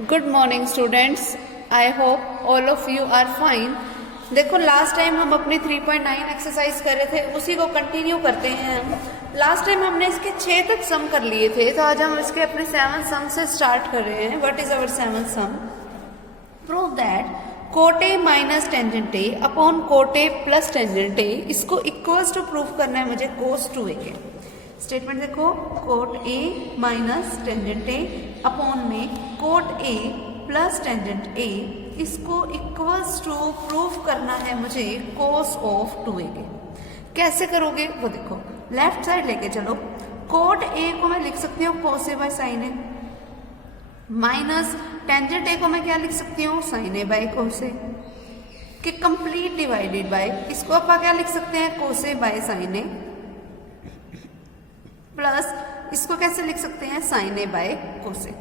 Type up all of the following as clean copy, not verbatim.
Good morning students, I hope all of you are fine. देखो last time हम अपनी 3.9 exercise कर रहे थे, उसी को कंटिन्यू करते हैं हम। लास्ट टाइम हमने इसके 6 तक सम कर लिए थे, तो आज हम इसके अपने 7 सम से स्टार्ट कर रहे हैं। What is our 7th sum? Prove that cot A minus tangent A upon cot A plus tangent A, इसको इक्वल्स टू प्रूव करना है मुझे कोस 2a के। स्टेटमेंट देखो, cot A minus tangent A upon में cot A plus tangent A, इसको equals to prove करना है मुझे कोस ऑफ 2a के। कैसे करोगे वो देखो, लेफ्ट साइड लेके चलो। कोट ए को मैं लिख सकती हूँ cos A by sine A, minus tangent A को मैं क्या लिख सकती हूँ साइन ए बाय कोस ए के कंप्लीट डिवाइडेड बाय, इसको आप क्या लिख सकते हैं कोस A by sine A, plus इसको कैसे लिख सकते हैं साइन ए बाय कोस ए।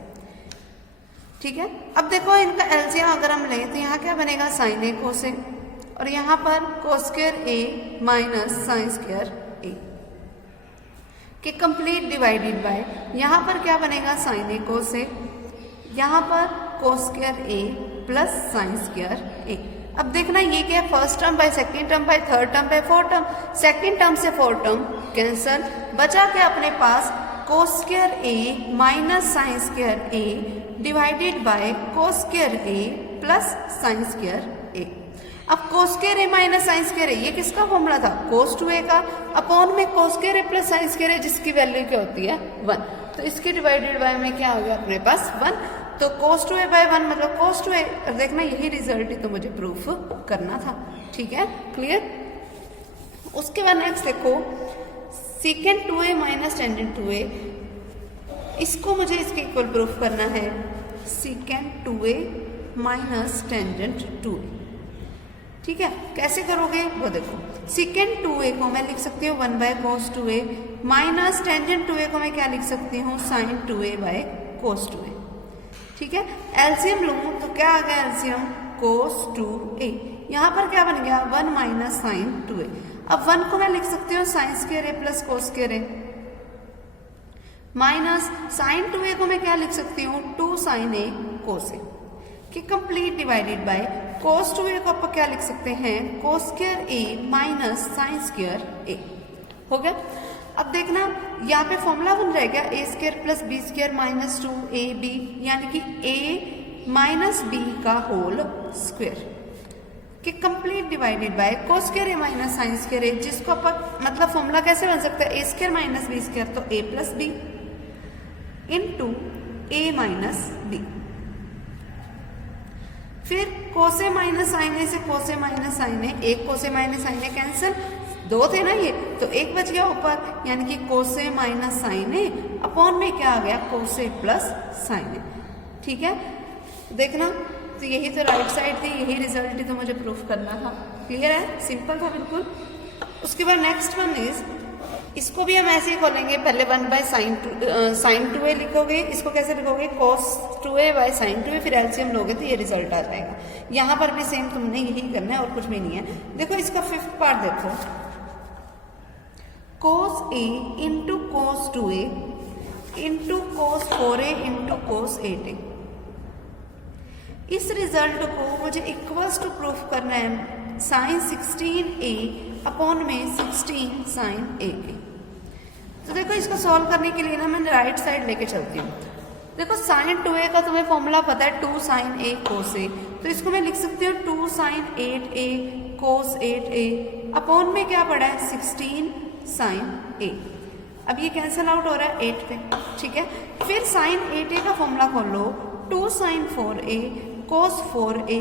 ठीक है, अब देखो इनका एलसीएम अगर हम लें तो यहाँ क्या बनेगा साइन ए कोस ए, और यहाँ पर cos square A minus sine square ए के कंप्लीट डिवाइडेड बाय, यहाँ पर क्या बनेगा साइन ए कोस ए, यहाँ पर cos square A plus sine square A. अब देखना ये क्या है, first term by second term by third term by fourth term, second term से फोर्थ टर्म कैंसल, बचा क्या अपने पास cos square A minus sine square A divided by cos square A plus sine square A. अब cos square A minus sine square A, ये किसका formula था cos 2a का, अपॉन में cos square A plus sine square ए जिसकी value क्या होती है 1, तो इसकी डिवाइडेड बाय में क्या हो गया अपने पास 1, तो cos 2a बाय 1 मतलब cos 2a। देखना यही रिजल्ट ही तो मुझे प्रूफ करना था। ठीक है, क्लियर। उसके बाद नेक्स्ट देखो, secant 2a minus tangent 2a, इसको मुझे इसके इक्वल प्रूफ करना है secant 2a minus tangent 2a। ठीक है, कैसे करोगे वो देखो, सीकेंट 2a को मैं लिख सकती हूँ 1 bye cos 2a minus tangent 2a को मैं क्या लिख सकती हूँ sign 2a bye cos 2a। ठीक है, एलसीएम लूं तो क्या आ गया एलसीएम कोस 2a, यहाँ पर क्या बन गया 1 माइनस साइन 2a। अब 1 को मैं लिख सकती हूँ sign square A plus cos square A, minus sign 2a को मैं क्या लिख सकती हूँ 2 साइन ए कोस ए कि complete divided by cos 2a को आप क्या लिख सकते हैं cos square A minus sine square A. हो गया। अब देखना यहाँ पे फॉर्मूला बन जाएगा A square plus B square minus 2ab, यानी कि a माइनस बी का होल स्क्वायर कि complete divided by cos square A minus sine square A, जिसको अपन मतलब फॉर्मूला कैसे बन सकता है A square minus B square, तो a plus B into A minus B, फिर कोसे माइनस साइन ए से कोसे माइनस साइन ए, एक कोसे माइनस साइन ए कैंसिल, 2 थे ना ये, तो एक बच गया ऊपर, यानी कि कोसे माइनस साइन ए अपॉन में क्या आ गया कोसे प्लस साइन ए। ठीक है, देखना तो यही तो राइट साइड थी, यही रिजल्ट ही तो मुझे प्रूफ करना था। क्लियर है, सिंपल था बिल्कुल। उसके बाद नेक्स्ट वन इज, इसको भी हम ऐसे ही खोलेंगे, पहले 1 बाय साइन 2a लिखोगे, इसको कैसे लिखोगे cos 2a by sine 2a, फिर एलसीएम लोगे तो ये रिजल्ट आ जाएगा। यहाँ पर भी सेम तुमने यही करना है और कुछ भी नहीं है। देखो इसका 5th पार्ट देखो, cos a into cos 2a into cos 4a into cos 8a, इस रिजल्ट को मुझे इक्वल्स टू प्रूफ करना है साइन 16a अपॉन में 16 साइन a के। तो देखो इसको सॉल्व करने के लिए ना मैं राइट साइड लेके चलती हूँ। देखो साइन 2a का तुम्हें फॉर्मूला पता है 2 साइन a कोस a, तो इसको मैं लिख सकती हूँ 2 साइन 8a कोस 8a अपॉन में क्या पड़ा है 16 साइन a। अब ये कैंसिल आउट हो रहा है 8 पे। ठीक है, फिर साइन 8a का फॉर्मूला खोल लो, 2 साइन 4a कोस 4a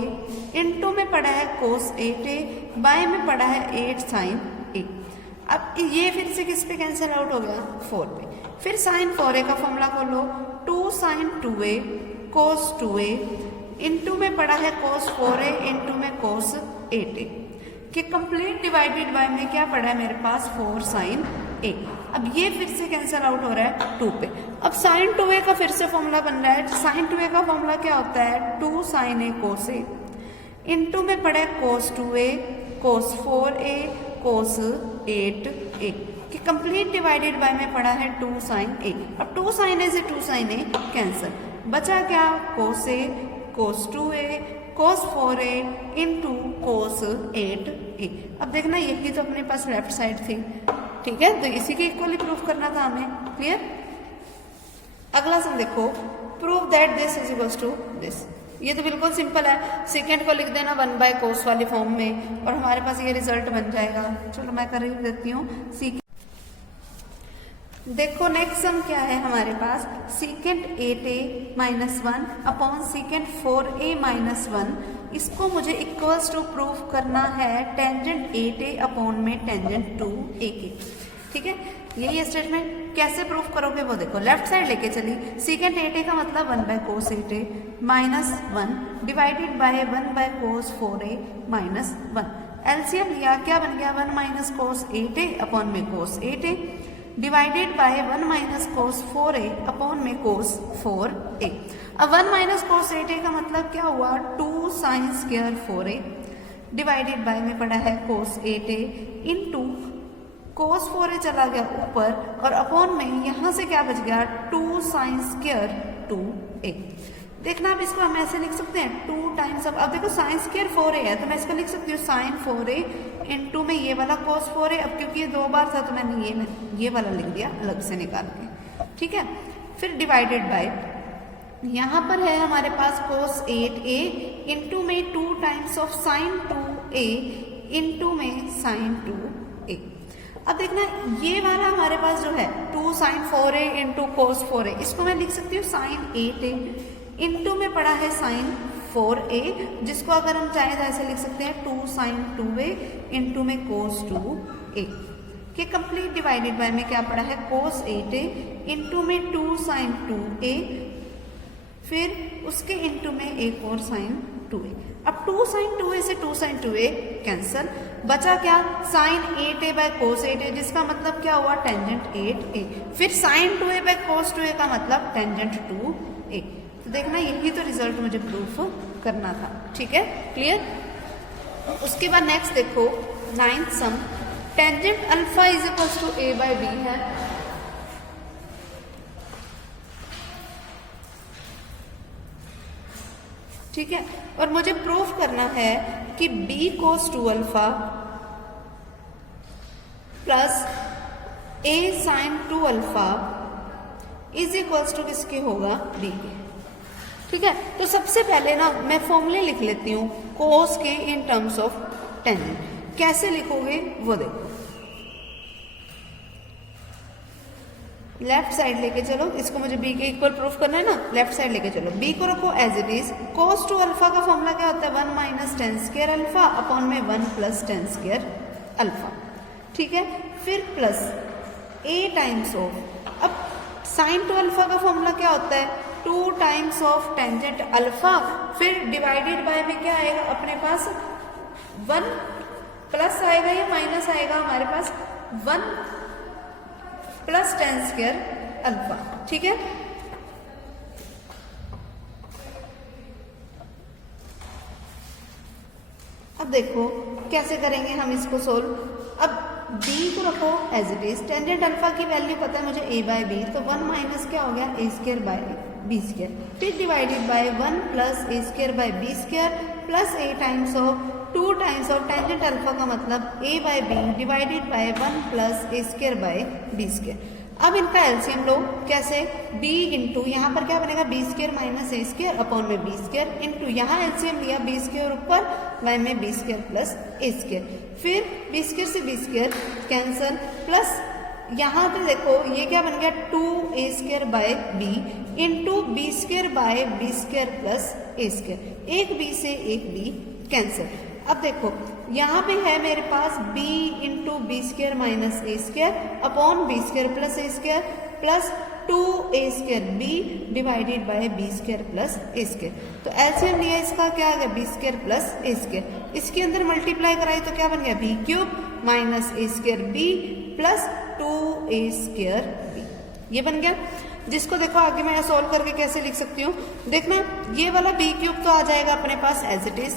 इंटू में पड़ा है कोस 8a, बाय में पड़ा है 8 साइन a। अब ये फिर से किस पे कैंसिल आउट हो गया 4 पे। फिर साइन 4a का फॉर्मूला खोलो, 2 साइन 2a कोस 2a इंटू में पड़ा है कोस 4a इंटू में कोस 8a कि कंप्लीट डिवाइडेड बाय में क्या पड़ा है मेरे पास 4 साइन a। अब ये फिर से कैंसिल आउट हो रहा है 2 पे। अब साइन 2a का फिर से फॉर्मूला बन रहा है, साइन 2a का फॉर्मूला क्या होता है 2 sine a cos a into में पड़ा है कोस 2a कोस 4a कोस 8a कि कंप्लीट डिवाइडेड बाय में पड़ा है 2 साइन a। अब 2 साइन a से 2 साइन a कैंसिल, बचा क्या, cos A cos 2A cos 4A into cos 8A। अब देखना यही तो अपने पास लेफ्ट साइड थी, ठीक है, तो इसी के इक्वली प्रूफ करना था हमें। क्लियर। अगला सम देखो, prove that this is equals to this. ये तो बिल्कुल सिंपल है, सेकेंड को लिख देना 1 बाय कोस वाले फॉर्म में और हमारे पास ये रिजल्ट बन जाएगा। चलो मैं कर देती हूँ। देखो नेक्स्ट सम क्या है हमारे पास, secant 8a minus 1 upon secant 4a minus 1। इसको मुझे इक्वल्स टू प्रूफ करना है टेंजेंट 8a अपॉन में टेंजेंट 2a के। ठीक है, यही स्टेटमेंट। कैसे प्रूफ करोगे वो देखो, लेफ्ट साइड लेके चली, सीकेंट 8a का मतलब 1 by cos 8a minus 1 divided by 1 by cos 4a minus 1। LCM लिया, क्या बन गया, 1 माइनस कोस 8a अपॉन में कोस 8a divided by 1 minus cos 4a upon में कोस 4a। अब 1 माइनस कोस 8a का मतलब क्या हुआ, 2 sine square 4a divided by में पड़ा है कोस 8a इंटू कोस 4a चला गया ऊपर और अपॉन में यहां से क्या बच गया, 2 साइन स्क्वायर 2a। देखना अब इसको हम ऐसे लिख सकते हैं 2 टाइम्स, अब देखो साइन स्क्वायर 4a है तो मैं इसको लिख सकती हूँ साइन 4a इंटू में ये वाला cos 4a। अब क्योंकि ये 2 बार था तो मैंने ये वाला लिख दिया अलग से निकाल के। ठीक है, फिर डिवाइडेड बाय यहाँ पर है हमारे पास cos 8a इंटू में 2 times of sine 2a into में साइन 2a। अब देखना ये वाला हमारे पास जो है 2 sign 4a into cos 4a, इसको मैं लिख सकती हूँ साइन 8a इंटू में पड़ा है साइन 4a, जिसको अगर हम चाहें तो ऐसे लिख सकते हैं 2 साइन 2a इंटू में कोस 2a के कंप्लीट डिवाइडेड बाय में क्या पड़ा है कोस 8a इंटू में 2 साइन 2a, फिर उसके इंटू में एक और साइन 2a। अब 2 साइन 2a से 2 साइन 2a कैंसल, बचा क्या, sign 8a by cos 8a, जिसका मतलब क्या हुआ, टेंजेंट 8a। फिर sign 2a by cos 2a का मतलब टेंजेंट 2a। तो देखना यही तो रिजल्ट मुझे प्रूफ करना था। ठीक है, क्लियर। उसके बाद नेक्स्ट देखो 9th sum, tangent alpha is equals to a by b है। ठीक है, और मुझे प्रूफ करना है कि b cos 2 alpha plus a sine 2 alpha is equals to किसके होगा, b के। ठीक है, तो सबसे पहले ना मैं फॉर्मूले लिख लेती हूँ कोस के इन टर्म्स ऑफ टेंजेंट। कैसे लिखोगे वो देखो, लेफ्ट साइड लेके चलो, इसको मुझे b के इक्वल प्रूफ करना है ना, लेफ्ट साइड लेके चलो, b को रखो as it is. Cos 2 alpha का फॉर्मूला क्या होता है, 1 minus tan square alpha upon में 1 प्लस टेन स्क्वायर अल्फा। ठीक है, फिर प्लस a टाइम्स ऑफ, अब साइन 2 अल्फा का फॉर्मूला क्या होता है, 2 टाइम्स ऑफ टेंजेंट अल्फा, फिर डिवाइडेड बाय में क्या आएगा अपने पास, 1 प्लस आएगा या माइनस आएगा, हमारे पास 1 प्लस टेन स्क्वायर अल्फा। ठीक है, अब देखो कैसे करेंगे हम इसको सोल्व। अब b को रखो as it is, tangent alpha की वैल्यू पता है मुझे a बाय b, तो 1 माइनस क्या हो गया, a square by b square, फिर divided by 1 plus a square by b square plus a times of 2 times of tangent alpha का मतलब a by b divided by 1 plus a square by b square. अब इनका LCM लो, कैसे, b into यहाँ पर क्या बनेगा, b square minus a square upon में b स्क्वायर इंटू यहाँ एलसीएम लिया b स्क्वायर ऊपर y में b square plus a square, फिर b स्क्वायर से b स्क्वायर कैंसल, प्लस यहाँ पे देखो ये क्या बन गया 2a square by b into b square by b square plus a square, एक b से एक b कैंसल। अब देखो यहाँ पे है मेरे पास b into B square minus A square upon B square plus A square plus 2a square b divided by b square plus A square. तो एलसीएम लिया इसका, क्या आ गया, b square plus A square, इसके अंदर मल्टीप्लाई कराई तो क्या बन गया, b cube minus A square b plus 2a square b, ये बन गया। जिसको देखो आगे मैं सॉल्व करके कैसे लिख सकती हूँ, देखना ये वाला b क्यूब तो आ जाएगा अपने पास एज इट इज,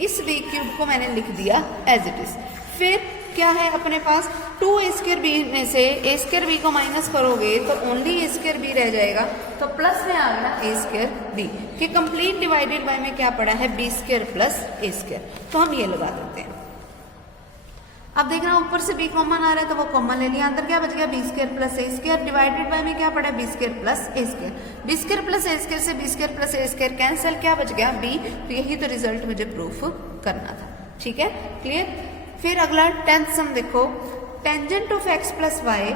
इस b क्यूब को मैंने लिख दिया एज इट इज, फिर क्या है अपने पास 2a² b में से a² b को माइनस करोगे तो ओनली a² b रह जाएगा, तो प्लस में आ गया a² b कि कंप्लीट डिवाइडेड बाय में क्या पड़ा है b² प्लस a², तो हम ये लगा देते हैं। अब देखना ऊपर से b कॉमन आ रहा है तो वो कॉमन ले लिया, अंदर क्या बच गया b² plus a², divided by में क्या पड़ा b² plus a², b² plus a² से b² प्लस a² कैंसिल, क्या बच गया b, तो यही तो रिजल्ट मुझे प्रूफ करना था। ठीक है, क्लियर। फिर अगला 10th सम देखो, tangent of x plus y,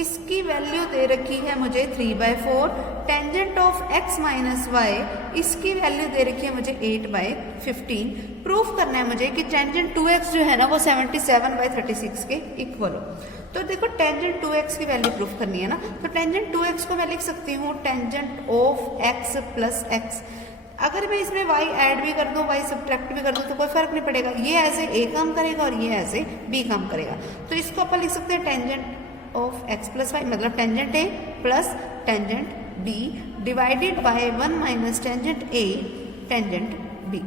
इसकी वैल्यू दे रखी है मुझे 3/4, tangent of x minus y, इसकी वैल्यू दे रखी है मुझे 8/15। प्रूफ करना है मुझे कि टेंजेंट 2x जो है ना वो 77/36 के इक्वल हो। तो देखो टेंजेंट 2x की वैल्यू प्रूफ करनी है ना, तो टेंजेंट 2x को मैं लिख सकती हूँ tangent of x plus x। अगर मैं इसमें y ऐड भी कर दूं, y सब्ट्रैक्ट भी कर दूं तो कोई फर्क नहीं पड़ेगा, ये ऐसे a काम करेगा और ये ऐसे b काम करेगा। तो इसको अपन लिख सकते हैं tangent of x plus Y, मतलब tangent a plus tangent b divided by 1 minus tangent a tangent b।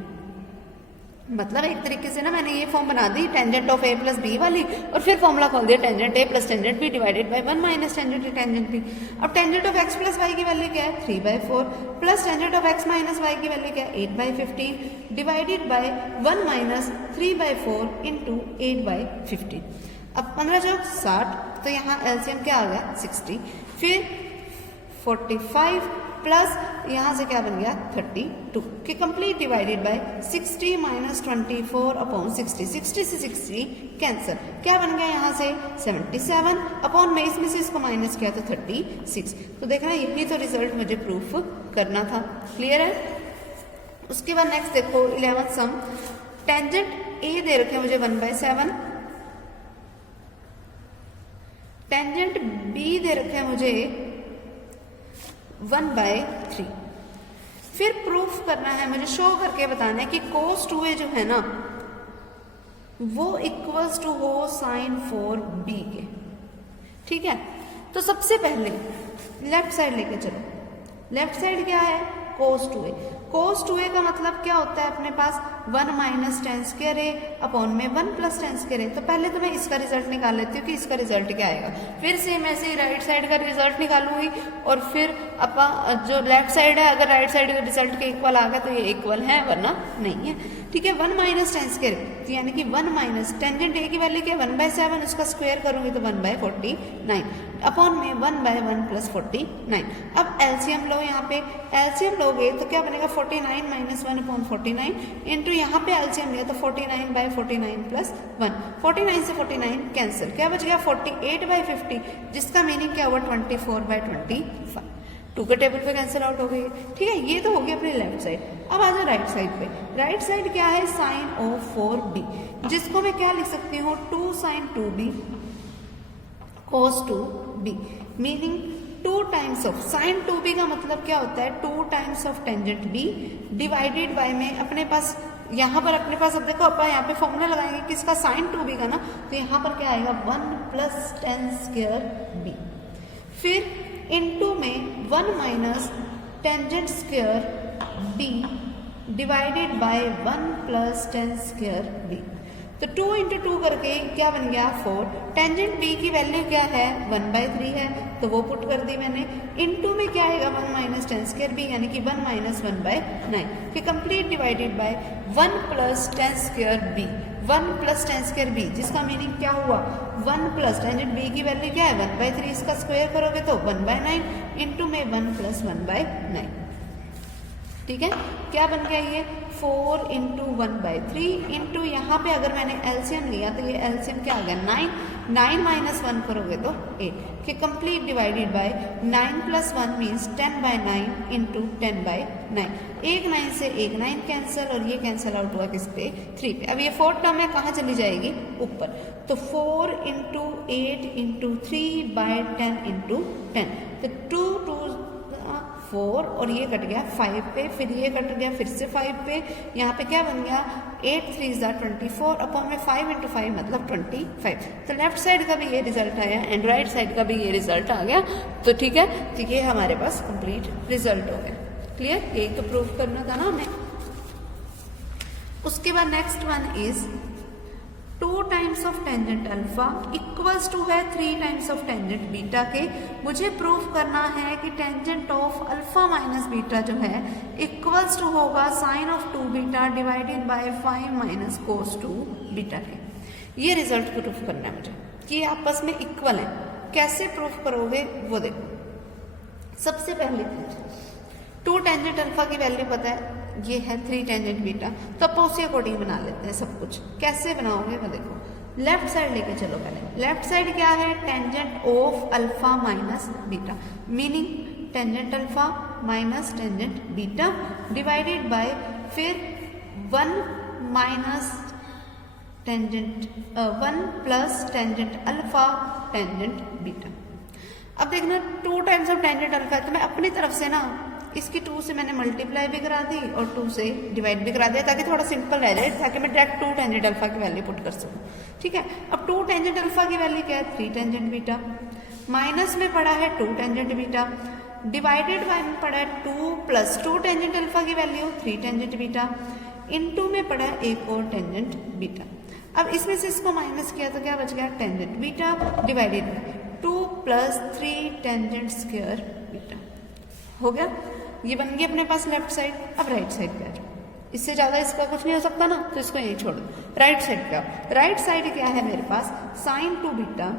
मतलब एक तरीके से ना मैंने ये फॉर्म बना दी tangent of a plus b वाली, और फिर फॉर्मूला खोल दिया tangent a plus tangent b divided by 1 minus tangent a tangent b। अब tangent of x plus y की वैल्यू क्या है 3/4 plus tangent of x minus y की वैल्यू क्या है 8/15 डिवाइडेड बाय 1 माइनस 3/4 इंटू 8/15। अब 15 जो 60, तो यहाँ एलसीएम क्या आ गया 60, फिर 45 प्लस यहाँ से क्या बन गया 32 कि complete divided bye 60 minus 24 upon 60, 60 से 60 कैंसिल, क्या बन गया यहाँ से 77 अपॉन में इसमें से इसको माइनस किया तो 36। तो देखना यही तो रिजल्ट मुझे प्रूफ करना था। क्लियर है। उसके बाद नेक्स्ट देखो 11th सम, टेंजेंट ए दे रखे मुझे 1/7, टेंजेंट बी दे रखे मुझे 1/3। फिर प्रूफ करना है मुझे, शो करके बताना है कि cos 2a जो है ना वो इक्वल्स टू हो sin 4b के। ठीक है, तो सबसे पहले लेफ्ट साइड लेके चलो। लेफ्ट साइड क्या है cos 2a, cos 2a का मतलब क्या होता है अपने पास 1 minus tan square a upon में 1 प्लस tan स्क्वायर a। तो पहले तो मैं इसका रिजल्ट निकाल लेती हूँ कि इसका रिजल्ट क्या आएगा, फिर सेम ऐसे ही राइट साइड का रिजल्ट निकालूंगी, और फिर अपा जो लेफ्ट साइड है अगर राइट साइड का रिजल्ट के इक्वल आ गया तो ये इक्वल है वरना नहीं है। ठीक है, 1 माइनस tan स्क्वायर तो यानी कि 1 माइनस टेंजेंट a की वैल्यू क्या 1/7, उसका स्क्वायर करूंगी तो 1/49 अपॉन में 1/1 प्लस 49। अब एलसीएम लो, यहाँ पे एलसीएम लोगे तो क्या बनेगा 49 माइनस 1 अपॉन 49 इंटू यहाँ पे एलसीएम लिया तो 49/49 प्लस 1, 49 से 49 कैंसिल, क्या बच गया 48/50, जिसका मीनिंग क्या हुआ 24/25। 2 के टेबल पे कैंसिल आउट हो गई। ठीक है, ये तो हो गया अपने लेफ्ट साइड। अब आ जाओ राइट साइड पे। राइट साइड क्या है साइन ऑफ 4b, जिसको मैं क्या लिख सकती हूँ 2 sin 2b cos 2b, meaning 2 times of sine 2b का मतलब क्या होता है 2 times of tangent b divided by में अपने पास यहाँ पर अपने पास, अब देखो अपन यहाँ पे फॉर्मूला लगाएंगे किसका साइन 2b का ना, तो यहाँ पर क्या आएगा 1 प्लस tan स्क्वायर b, फिर इनटू में 1 minus tangent square b divided by 1 plus tan square b। तो 2 इंटू 2 करके क्या बन गया 4, टेंजेंट b की वैल्यू क्या है 1/3 है तो वो पुट कर दी मैंने, इनटू में क्या आएगा 1 माइनस tan स्क्वायर b यानी कि 1 माइनस 1/9 कि complete divided by 1 plus tan square b, 1 plus tan square b, जिसका मीनिंग क्या हुआ 1 प्लस टेंजेंट b की वैल्यू क्या है 1/3, इसका स्क्वायर करोगे तो 1/9 इंटू में 1 प्लस 1/9। ठीक है, क्या बन गया ये 4 इंटू 1/3 इंटू यहाँ पे अगर मैंने एलसीएम लिया तो ये एलसीएम क्या आ गया 9 माइनस 1 करोगे तो 8 कि complete divided bye 9 plus 1 means 10/9 into 10/9। एक 9 से एक 9 कैंसिल और ये कैंसिल आउट हुआ किस पे 3 पे। अब ये 4 टर्म है कहाँ चली जाएगी ऊपर, तो 4 इंटू 8 इंटू 3/10 इंटू 10, तो 2 4 और ये कट गया 5 पे, फिर ये कट गया फिर से 5 पे, यहाँ पे क्या बन गया 8 3 24 अपॉन में 5 इंटू 5 मतलब 25। तो लेफ्ट साइड का भी ये रिजल्ट आया एंड राइट साइड का भी ये रिजल्ट आ गया। तो ठीक है, तो ये हमारे पास कंप्लीट रिजल्ट हो गया। क्लियर, यही तो प्रूफ करना था ना हमें। उसके बाद next one is 2 times of tangent alpha equals to है 3 टाइम्स ऑफ टेंजेंट बीटा के। मुझे प्रूफ करना है कि tangent of alpha minus beta जो है इक्वल्स टू होगा sine of 2 beta divided by 5 minus cos 2 beta के। ये रिजल्ट प्रूफ करना है मुझे कि ये आपस में इक्वल है। कैसे प्रूफ करोगे वो देखो। सबसे पहले 2 टेंजेंट अल्फा की वैल्यू पता है, ये है 3 टेंजेंट बीटा, तो अब उसी अकॉर्डिंग बना लेते हैं सब कुछ। कैसे बनाओगे वो देखो। लेफ्ट साइड लेके चलो पहले। लेफ्ट साइड क्या है, tangent of alpha minus beta, meaning tangent alpha minus tangent beta divided bye फिर 1 minus tangent 1 plus tangent alpha tangent beta. अब देखना 2 टाइम्स ऑफ टेंजेंट अल्फा है तो मैं अपनी तरफ से ना इसकी 2 से मैंने मल्टीप्लाई भी करा दी और 2 से डिवाइड भी करा दिया ताकि थोड़ा सिंपल रह जाए, ताकि मैं डायरेक्ट 2 टेंजेंट अल्फा की वैल्यू पुट कर सकूं। ठीक है, अब 2 टेंजेंट अल्फा की वैल्यू क्या है, 3 टेंजेंट बीटा, माइनस में पड़ा है 2 टेंजेंट बीटा, डिवाइडेड बाय में पड़ा है 2 प्लस 2 टेंजेंट अल्फा की वैल्यू 3 टेंजेंट बीटा, इनटू में पड़ा है एक और टेंजेंट बीटा। अब इसमें से इसको माइनस किया तो क्या बच गया, tangent beta divided 2 plus 3 tangent square beta. हो गया, ये बन गई अपने पास लेफ्ट साइड। अब राइट साइड पे आ जाओ, इससे ज्यादा इसका कुछ नहीं हो सकता ना, तो इसको यही छोड़ दो। राइट साइड पे आओ। राइट साइड क्या है मेरे पास, sine 2 beta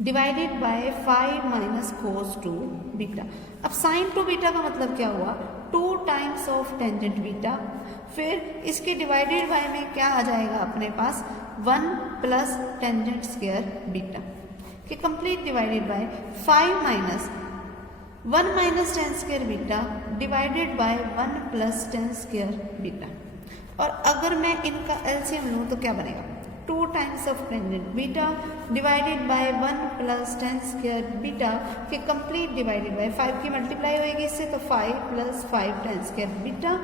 divided by 5 minus cos 2 beta. अब साइन 2 बीटा का मतलब क्या हुआ, 2 टाइम्स ऑफ टेंजेंट बीटा, फिर इसके डिवाइडेड बाय में क्या आ जाएगा अपने पास 1 प्लस टेंजेंट स्क्वायर बीटा कि complete divided by 5 minus 1 minus tan square beta divided by 1 plus tan square beta. और अगर मैं इनका एलसीएम लूँ तो क्या बनेगा, 2 times of tangent beta divided by 1 plus tan square beta के कंप्लीट डिवाइडेड बाय 5 की मल्टीप्लाई होएगी इससे, तो 5 प्लस 5 टेन स्क्वायर बीटा,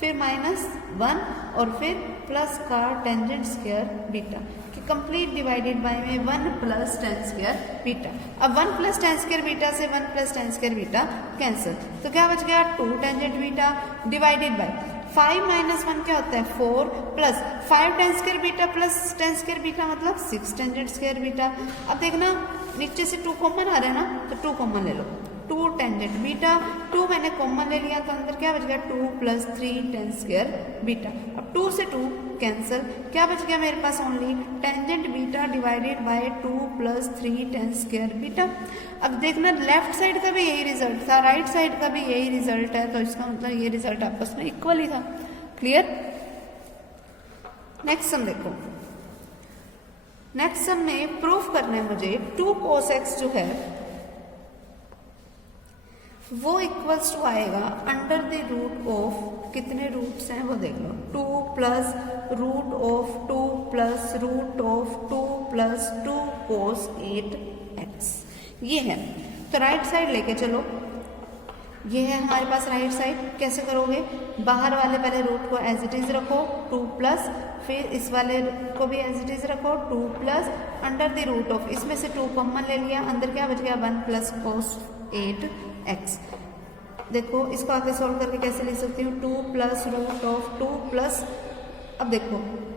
फिर माइनस 1 और फिर प्लस का टेंजेंट स्क्वायर बीटा कि कंप्लीट डिवाइडेड बाय में 1 प्लस टेन स्क्वायर बीटा। अब 1 प्लस टेन स्क्वायर बीटा से 1 plus tan square beta cancel, तो क्या बच गया 2 tangent beta divided by 5 minus 1 क्या होता है 4 plus 5 ten square beta plus tan square beta मतलब 6 टेंजेंट स्क्वायर बीटा। अब देखना नीचे से 2 कॉमन आ रहा है ना, तो 2 कॉमन ले लो, 2 टेंजेंट बीटा, 2 मैंने कॉमन ले लिया तो अंदर क्या बच गया 2 प्लस 3 टेन स्क्वायर बीटा। अब 2 से 2 कैंसिल, क्या बच गया मेरे पास only tangent beta divided by 2 plus 3 tan square beta. अब देखना लेफ्ट साइड का भी यही रिजल्ट था, राइट साइड का भी यही रिजल्ट है, तो इसका मतलब ये रिजल्ट आपस में इक्वल ही था। क्लियर। नेक्स्ट सम देखो। नेक्स्ट सम में प्रूफ करना है मुझे 2 cos x जो है वो इक्वल्स टू आएगा अंडर द रूट ऑफ, कितने रूट्स हैं वो देख लो, 2 plus root of 2 plus root of 2 plus 2 cos 8x। ये है, तो राइट साइड लेके चलो, ये है हमारे पास राइट साइड। कैसे करोगे, बाहर वाले पहले रूट को एज इट इज रखो 2 प्लस, फिर इस वाले को भी एज इट इज रखो 2 plus under the root of, इसमें से 2 कॉमन ले लिया, अंदर क्या बच गया 1 प्लस cos 8x। देखो इसको आगे सॉल्व करके कैसे लिख सकती हूँ, 2 प्लस रूट ऑफ 2 प्लस, अब देखो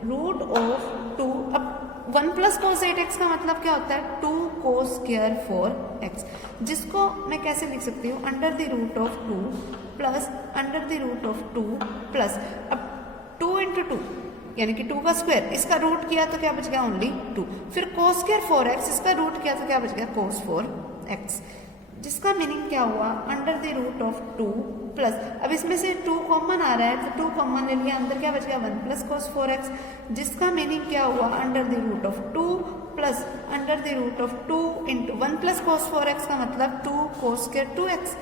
रूट ऑफ 2, अब 1 प्लस cos 8x का मतलब क्या होता है 2 cos स्क्वायर 4x, जिसको मैं कैसे लिख सकती हूँ under the root of 2 plus under the root of 2 plus, अब 2 इंटू 2 यानी कि 2 का स्क्वायर, इसका रूट किया तो क्या बच गया ओनली 2, फिर cos स्क्वायर 4x, इसका रूट किया तो क्या बच गया cos 4x, जिसका मीनिंग क्या हुआ under the root of 2 plus, अब इसमें से 2 कॉमन आ रहा है तो 2 कॉमन ले लिया, अंदर क्या बच गया 1 प्लस cos 4x, जिसका मीनिंग क्या हुआ under the root of 2 plus under the root of 2 into 1 plus cos 4x का मतलब 2 cos स्क्वायर 2x,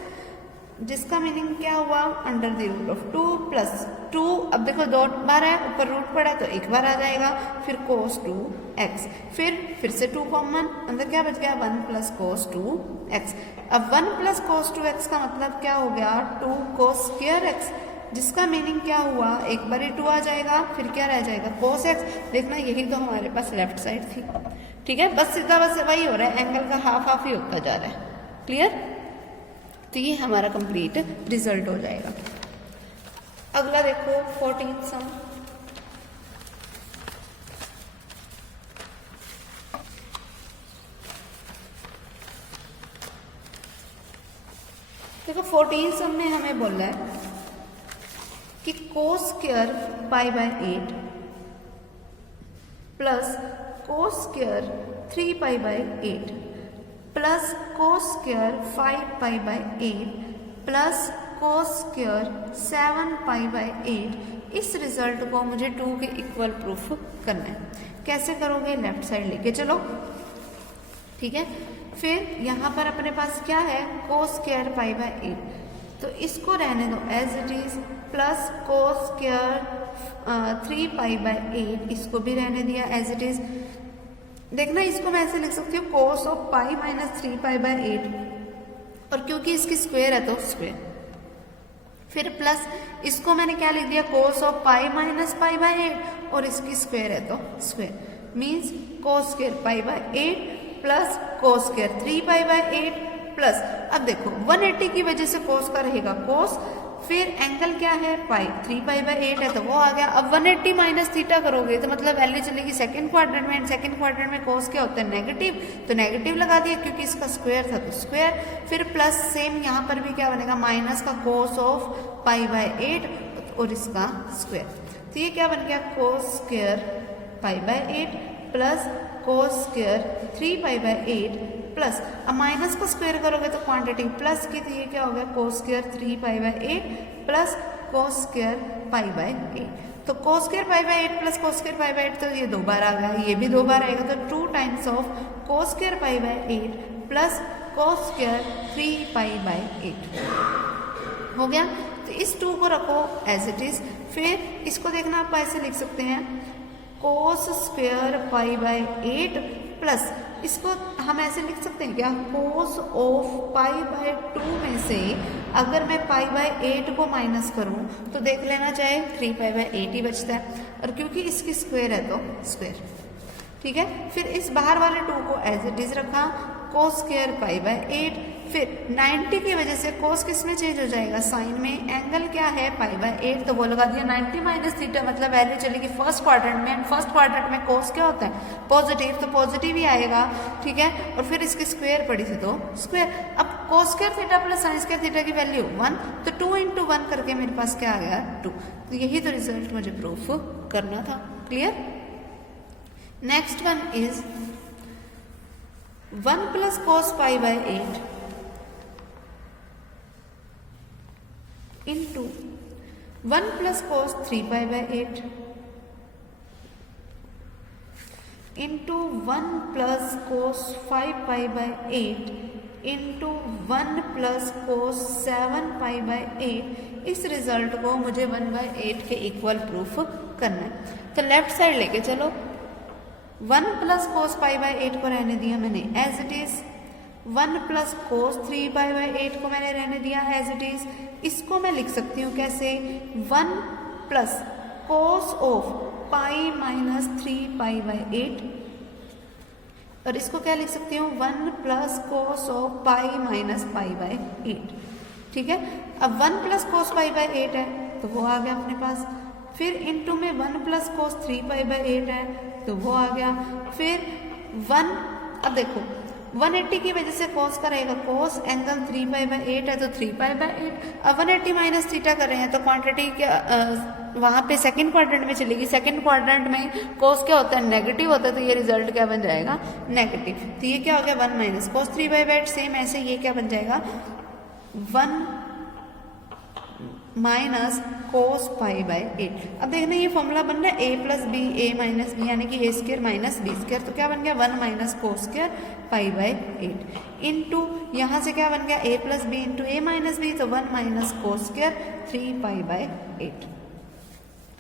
जिसका मीनिंग क्या हुआ under the root of 2 plus 2, अब देखो 2 बार है ऊपर रूट पड़ा है तो एक बार आ जाएगा, फिर cos 2x, फिर से 2 कॉमन, अंदर क्या बच गया 1 प्लस cos 2x। अब 1 प्लस cos 2x का मतलब क्या हो गया 2 cos स्क्वायर x, जिसका मीनिंग क्या हुआ एक बार ही 2 आ जाएगा, फिर क्या रह जाएगा cos x। देखना यही तो हमारे पास लेफ्ट साइड थी, ठीक है, बस सीधा बस वही हो रहा है, एंगल का हाफ हाफ ही होता जा रहा है। क्लियर, तो ये हमारा कंप्लीट रिजल्ट हो जाएगा। अगला देखो 14th सम। देखो 14 सम में हमें बोला है कि cos square pi by 8 plus cos square 3 pi by 8 plus cos square 5 pi by 8 plus cos square 7 pi by 8, इस रिजल्ट को मुझे 2 के इक्वल प्रूफ करना है। कैसे करोगे? लेफ्ट साइड लेके चलो, ठीक है। फिर यहाँ पर अपने पास क्या है? कोस स्क्वायर पाई बाय 8, तो इसको रहने दो as it is, plus cos square 3 pi by 8, इसको भी रहने दिया एज इट इज। देखना इसको मैं ऐसे लिख सकती हूँ cos of pi minus 3 pi by 8, और क्योंकि इसकी स्क्वायर है तो स्क्वायर। फिर प्लस इसको मैंने क्या लिख दिया? Cos of pi minus pi by 8, और इसकी स्क्वायर है तो square, means cos square pi by 8 plus cos square 3 pi by 8 plus, अब देखो 180 की वजह से कोस का रहेगा कोस, फिर एंगल क्या है? पाई, 3 पाई बाय 8 है तो वो आ गया। अब 180 माइनस थीटा करोगे तो मतलब वैल्यू चलेगी सेकंड क्वाड्रेंट में, एंड सेकंड क्वाड्रेंट में कोस क्या होता है? नेगेटिव, तो नेगेटिव लगा दिया क्योंकि इसका स्क्वायर था तो स्क्वायर। फिर प्लस सेम यहाँ पर भी क्या बनेगा? माइनस का कोस ऑफ पाई बाय 8 और इसका स्क्वायर, तो ये क्या बन गया? Cos square pi by 8 plus cos square 3 pi by 8 plus, अब माइनस को स्क्वायर करोगे तो क्वांटिटी प्लस की, तो ये क्या हो गया? Cos square 3 pi by 8 plus cos square pi by 8। तो cos square pi by 8 plus cos square pi by 8, तो ये 2 बार आ गया, ये भी 2 बार आएगा, तो 2 times of cos square pi by 8 plus cos square 3 pi by 8 हो गया। तो इस 2 को रखो एज इट इज। फिर इसको देखना आप ऐसे लिख सकते हैं cos square pi by 8 plus, इसको हम ऐसे लिख सकते हैं क्या? कोस ऑफ पाई बाय 2 में से अगर मैं पाई बाय 8 को माइनस करूं तो देख लेना चाहे 3 पाई बाय 8 ही बचता है, और क्योंकि इसकी स्क्वायर है तो स्क्वायर, ठीक है। फिर इस बाहर वाले 2 को एज इट इज रखा, कोस स्क्वायर पाई बाय 8, फिर 90 की वजह से कोस किस में चेंज हो जाएगा? साइन में। एंगल क्या है? पाई बाय 8, तो वो लगा दिया 90 माइनस थीटा, मतलब वैल्यू चलेगी फर्स्ट क्वाड्रेंट में, एंड फर्स्ट क्वाड्रेंट में कोस क्या होता है? पॉजिटिव, तो पॉजिटिव ही आएगा, ठीक है। और फिर इसकी स्क्वायर पड़ी थी तो स्क्वायर। अब cos square theta plus sine square theta की वैल्यू 1, तो 2 into 1 करके मेरे पास क्या आ गया? 2। तो यही तो रिजल्ट मुझे प्रूफ करना था। Clear? Next one is 1 plus cos pi by 8 into 1 plus cos 3 pi by 8 into 1 plus cos 5 pi by 8 into 1 plus cos 7 pi by 8, इस रिजल्ट को मुझे 1 बाय 8 के इक्वल प्रूफ करना है। तो लेफ्ट साइड लेके चलो, 1 प्लस कोस पाई बाय 8 को रहने दिया मैंने as it is, 1 plus cos 3 pi by 8 को मैंने रहने दिया एज इट इज। इसको मैं लिख सकती हूँ कैसे? 1 plus cos of pi minus 3 pi by 8, और इसको क्या लिख सकती हूँ? 1 plus cos of pi minus pi by 8, ठीक है। अब 1 प्लस कोस पाई बाय 8 है तो वो आ गया अपने पास, फिर इंटू में 1 प्लस कोस 3 पाई बाय 8 है तो वो आ गया, फिर 1, अब देखो 180 की वजह से कोस का रहेगा कोस, एंगल 3 पाई बाय 8 है तो 3 पाई बाय 8। अब 180 माइनस थीटा कर रहे हैं तो क्वांटिटी क्या वहाँ पे सेकंड क्वाड्रेंट में चलेगी, सेकंड क्वाड्रेंट में कोस क्या होता है? नेगेटिव होता है, तो ये रिजल्ट क्या बन जाएगा? नेगेटिव। तो ये क्या हो गया? 1 माइनस कोस 3 बाई 8, सेम ऐसे ये क्या बन जाएगा? 1 माइनस कोस पाई बाय 8। अब देखना ये फॉर्मूला बन रहा है a plus b a minus b, यानी कि a square minus b square, तो क्या बन गया? 1 minus cos square pi by 8 into यहाँ से क्या बन गया? a plus B into A minus b, तो 1 minus cos square 3 pi by 8।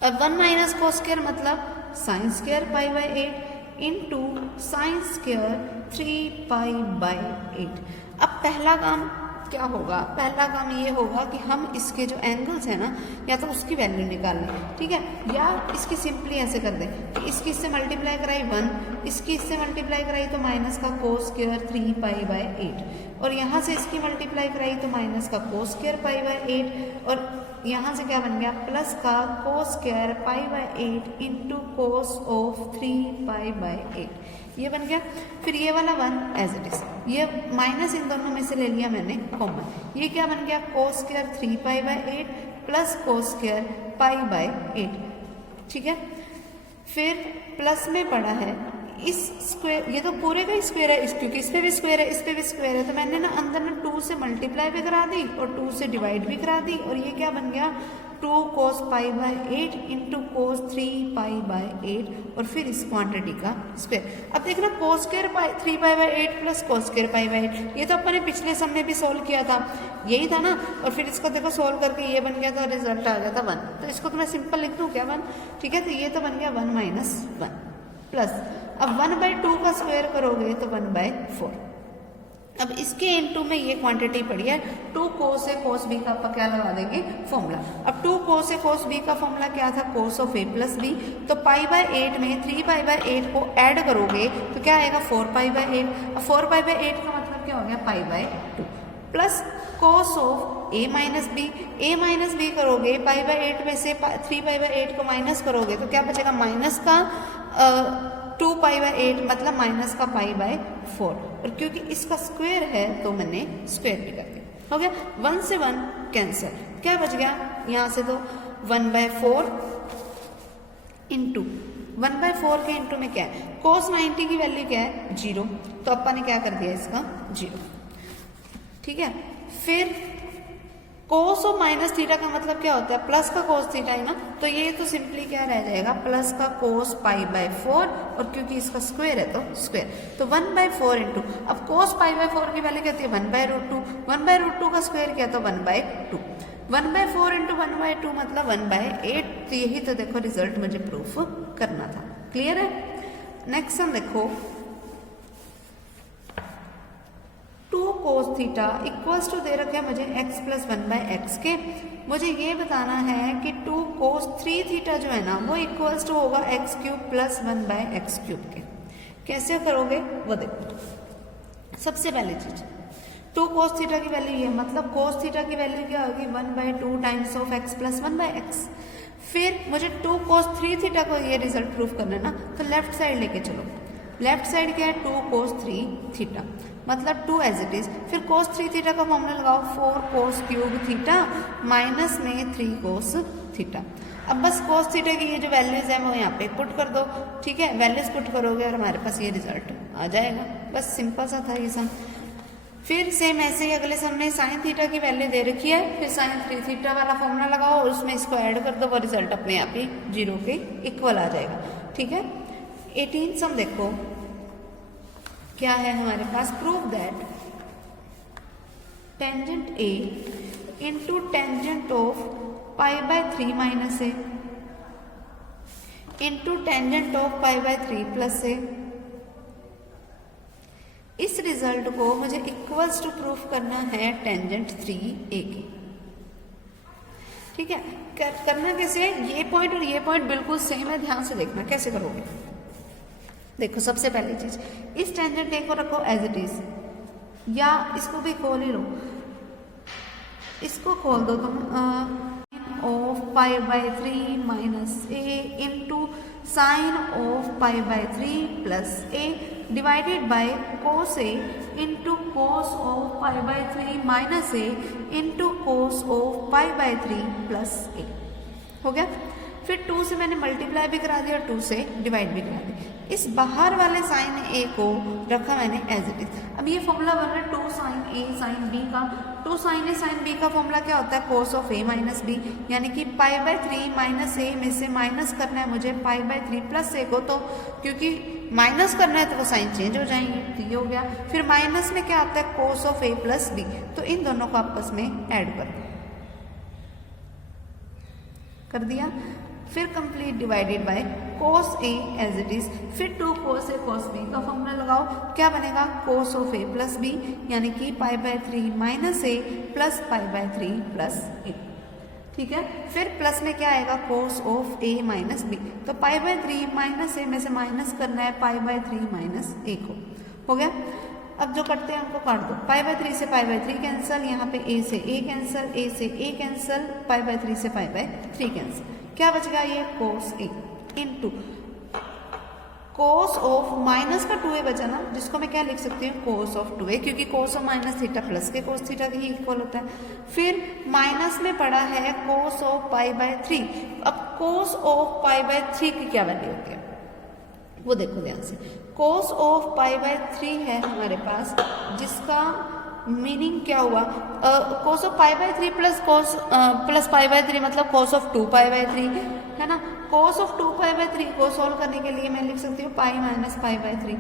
अब 1 माइनस कोस स्क्र मतलब sine square pi by 8 into sine square 3 pi by 8। अब पहला काम क्या होगा? पहला काम ये होगा कि हम इसके जो एंगल्स है ना, या तो उसकी वैल्यू निकाल लें, ठीक है, या इसकी सिंपली ऐसे कर दें कि इसकी इससे मल्टीप्लाई कराई 1, इसकी इससे मल्टीप्लाई कराई तो माइनस का कोस स्क्वायर 3 पाई बाय 8, और यहाँ से इसकी मल्टीप्लाई कराई तो माइनस का कोस स्क्वायर पाई बाय 8, और यहाँ से क्या बन गया? प्लस का cos square pi by 8 into cos of 3 pi by 8, ये बन गया। फिर ये वाला 1 एज इट इज। ये माइनस इन दोनों में से ले लिया मैंने कॉमन, ये क्या बन गया cos square 3π/8 plus cos square π/8, ठीक है। फिर प्लस में पड़ा है इस स्क्वायर, ये तो पूरे का ही स्क्वायर है क्योंकि इस पे भी स्क्वायर है, इस पे भी स्क्वायर है, तो मैंने ना अंदर में 2 से मल्टीप्लाई भी करा दी और 2 से डिवाइड भी करा दी, और ये क्या बन गया 2 cos π/8 इंटू कोस 3π/8 और फिर इस क्वांटिटी का स्क्वायर। अब देखना cos square 3π/8 plus cos square π/8, ये तो अपन ने पिछले सम में भी सोल्व किया था, यही था ना। और फिर इसको देखो सोल्व करके ये बन गया तो रिजल्ट आ गया था 1, तो इसको तो मैं सिंपल लिख दूँ क्या 1, ठीक है। तो ये तो बन गया 1 - 1 प्लस, अब 1/2 का स्क्वायर करोगे तो 1/4। अब इसके इनटू में ये क्वांटिटी पड़ी है 2 cos A cos B का अपन क्या लगा देंगे फॉर्मूला। अब 2 cos A cos B का फॉर्मूला क्या था cos of A plus B, तो π/8 में 3π/8 को ऐड करोगे तो क्या आएगा 4π/8। अब 4π/8 का मतलब क्या हो गया π/2 plus cos of A minus B, A minus B करोगे π/8 में से 3π/8 को माइनस करोगे तो क्या बचेगा माइनस का 2π/8 मतलब माइनस का π/4, और क्योंकि इसका स्क्वायर है तो मैंने स्क्वायर भी कर दिया, हो गया 1 से 1 कैंसिल, क्या बच गया यहाँ से तो 1/4 इंटू 1/4 के इंटू में क्या है cos 90 की वैल्यू क्या है 0, तो अपन ने क्या कर दिया इसका 0, ठीक है। फिर कोस ऑफ माइनस थीटा का मतलब क्या होता है प्लस का कोस थीटा है ना, तो ये तो सिंपली क्या रह जाएगा प्लस का कोस π/4, और क्योंकि इसका स्क्वायर है तो स्क्वायर, तो 1/4 इंटू, अब कोस π/4 की वैल्यू क्या होती है 1/√2, 1/√2 का स्क्वायर क्या तो 1/2, 1/4 इंटू 1/2 मतलब 1/8, तो यही तो देखो रिजल्ट मुझे प्रूफ करना था, क्लियर है। नेक्स्ट सम देखो 2 cos थीटा इक्वल्स टू दे रखे मुझे x प्लस 1/x के, मुझे ये बताना है कि 2 cos 3 थीटा जो है ना वो इक्वल्स टू होगा x³ प्लस 1/x³ के। कैसे करोगे वो देखो। सबसे पहली चीज 2 cos थीटा की वैल्यू ये, मतलब cos थीटा की वैल्यू क्या होगी 1/2 times of x plus 1/x। फिर मुझे 2 cos 3 थीटा को ये रिजल्ट प्रूफ करना है ना, तो लेफ्ट साइड लेके चलो। लेफ्ट साइड क्या है 2 cos 3 थीटा मतलब 2 एज इट इज, फिर cos 3 थीटा का फॉर्मूला लगाओ 4 cos³ थीटा माइनस में 3 cos थीटा। अब बस cos थीटा की ये जो वैल्यूज है वो यहाँ पे पुट कर दो, ठीक है, वैल्यूज पुट करोगे और हमारे पास ये रिजल्ट आ जाएगा, बस सिंपल सा था ये सम। फिर सेम ऐसे ही अगले सम में sin थीटा की वैल्यू दे रखी है, फिर sin 3 थीटा वाला फॉर्मूला लगाओ और उसमें इसको ऐड कर दो, वो रिजल्ट अपने आप ही 0 के इक्वल आ जाएगा, ठीक है। 18 सम देखो क्या है हमारे पास, prove that tangent A into tangent of π/3 minus A into tangent of π/3 plus A। इस रिजल्ट को मुझे इक्वल्स टू प्रूफ करना है टेंजेंट 3A की, ठीक है। करना कैसे है, ये पॉइंट और ये पॉइंट बिल्कुल सेम है, ध्यान से देखना कैसे करोगे। देखो सबसे पहली चीज इस टेंजेंट ए को रखो एज इट इज, या इसको भी खोल ही लो, इसको खोल दो तुम of π/3 minus A into sine of π/3 plus A divided by cos A into cos of π/3 minus A into cos of π/3 plus A, हो गया। फिर 2 से मैंने मल्टीप्लाई भी करा दिया और 2 से डिवाइड भी करा दी। इस बाहर वाले साइन ए को रखा मैंने एज इट इज। अब ये फॉर्मूला बन रहा है 2 sin A sin B का, 2 sin A sin B का फॉर्मूला क्या होता है cos of A minus B, यानी कि π/3 माइनस A में से माइनस करना है मुझे π/3 प्लस A को, तो क्योंकि माइनस करना है तो वो साइन चेंज हो जाएंगे, तो ये हो गया। फिर माइनस में क्या आता है cos of A plus B, तो इन दोनों को आपस में ऐड कर दिया। फिर complete divided by cos A as it is, फिर 2 cos A cos B का फॉर्मूला लगाओ, क्या बनेगा cos of A plus B, यानी कि π/3 minus A plus π/3 plus A, ठीक है। फिर प्लस में क्या आएगा cos of A minus B, तो π/3 माइनस A में से माइनस करना है π/3 माइनस A को, हो गया। अब जो करते हैं उनको काट दो, π/3 से π/3 कैंसिल, यहाँ पे A से A कैंसिल, A से A कैंसिल, π/3 से π/3 कैंसिल, क्या बच गया ये cos A into cos of minus का 2a बचा ना, जिसको मैं क्या लिख सकती हूँ, कोस ऑफ 2a, क्योंकि cos of minus theta plus के कोस थीटा के ही इक्वल होता है। फिर माइनस में पड़ा है कोस ऑफ पाई बाय 3। अब कोस ऑफ पाई बाय 3 की क्या वैल्यू होती है वो देखो ध्यान से। कोस ऑफ पाई बाय 3 है हमारे पास, जिसका मीनिंग क्या हुआ, cos of pi by 3 plus pi by 3 मतलब कोस ऑफ 2 पाई बाय 3 है ना। कोस ऑफ 2 पाई बाय 3 को सॉल्व करने के लिए मैं लिख सकती हूँ पाई माइनस पाई बाय 3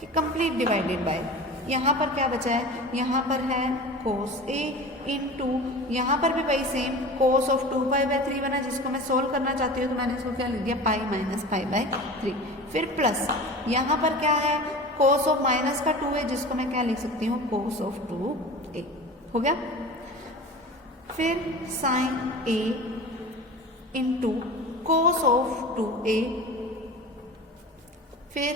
कि कंप्लीट डिवाइडेड बाय, यहाँ पर क्या बचा है, यहाँ पर है कोस ए इंटू, यहाँ पर भी वही same cos of 2 pi by 3 बना, जिसको मैं सोल्व करना चाहती हूँ तो मैंने इसको क्या लिख दिया, पाई माइनस पाई बाय 3। फिर प्लस यहाँ पर क्या है, कोस ऑफ माइनस का 2 है, जिसको मैं क्या लिख सकती हूँ, कोस ऑफ 2a हो गया। फिर sine a into cos of 2a, फिर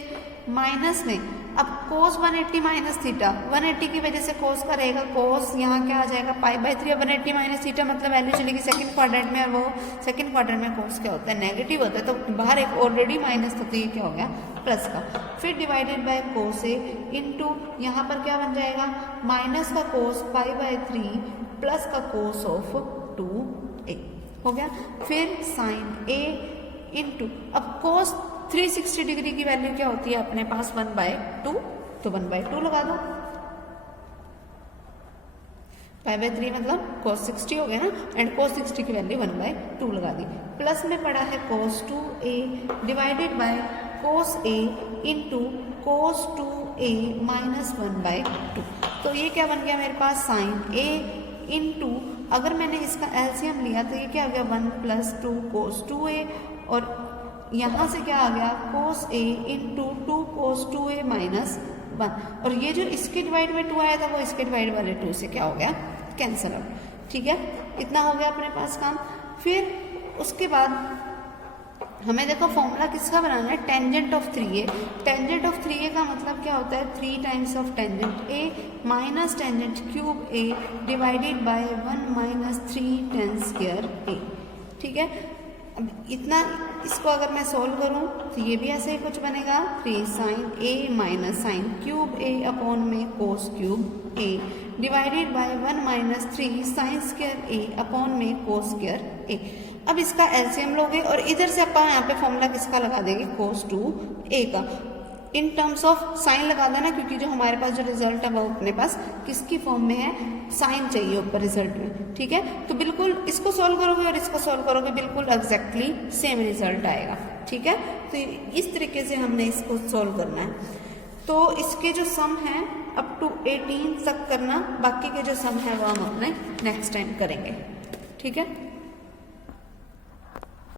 माइनस में अब कोस 180 माइनस थीटा, 180 की वजह से कोस का रहेगा कोस, यहाँ क्या आ जाएगा पाई बाय 3, 180 माइनस थीटा मतलब वैल्यू चलेगी सेकंड क्वाड्रेंट में, और वो सेकंड क्वाड्रेंट में कोस क्या होता है, नेगेटिव होता है, तो बाहर एक ऑलरेडी माइनस था तो ये क्या हो गया प्लस का। फिर divided by cos A into, यहाँ पर क्या बन जाएगा, माइनस का कोस पाई बाय 3 प्लस का कोस ऑफ 2a हो गया। फिर साइन ए इंटू, अब कोस 360 डिग्री की वैल्यू क्या होती है अपने पास 1/2, तो 1/2 लगा दो, पाई बाय 3 मतलब cos 60 हो गया ना, एंड cos 60 की वैल्यू 1/2 लगा दी। प्लस में पड़ा है cos 2a divided by cos a into cos 2a minus 1/2, तो ये क्या बन गया मेरे पास, साइन a इंटू, अगर मैंने इसका एलसीएम लिया तो ये क्या हो गया 1 + 2 cos 2a, और यहाँ से क्या आ गया cos a into 2 cos 2a minus 1, और ये जो इसके डिवाइड में 2 आया था वो इसके डिवाइड वाले 2 से क्या हो गया, कैंसिल आउट। ठीक है, इतना हो गया अपने पास काम। फिर उसके बाद हमें देखो फॉर्मूला किसका बनाना है, tangent of 3a। Tangent of 3a का मतलब क्या होता है, 3 times of tangent a minus tangent cube a divided by 1 minus 3 tan square a। ठीक है, अब इतना, इसको अगर मैं सोल्व करूं तो ये भी ऐसे ही कुछ बनेगा, 3 sine a minus sine cube a upon में cos cube a divided by 1 minus 3 sine square a upon में कोस स्क्वायर a। अब इसका एलसीएम लोगे और इधर से अपन यहाँ पे फॉर्मूला किसका लगा देंगे, कोस 2a का, इन टर्म्स ऑफ साइन लगा देना, क्योंकि जो हमारे पास जो रिजल्ट है वो अपने पास किसकी फॉर्म में है, साइन चाहिए ऊपर रिजल्ट में। ठीक है, तो बिल्कुल इसको सॉल्व करोगे और इसको सॉल्व करोगे बिल्कुल एग्जैक्टली सेम रिजल्ट आएगा। ठीक है, तो इस तरीके से हमने इसको सॉल्व करना है। तो इसके जो सम है अप टू 18 तक करना, बाकी के जो सम है वो हम अपने नेक्स्ट टाइम करेंगे। ठीक है।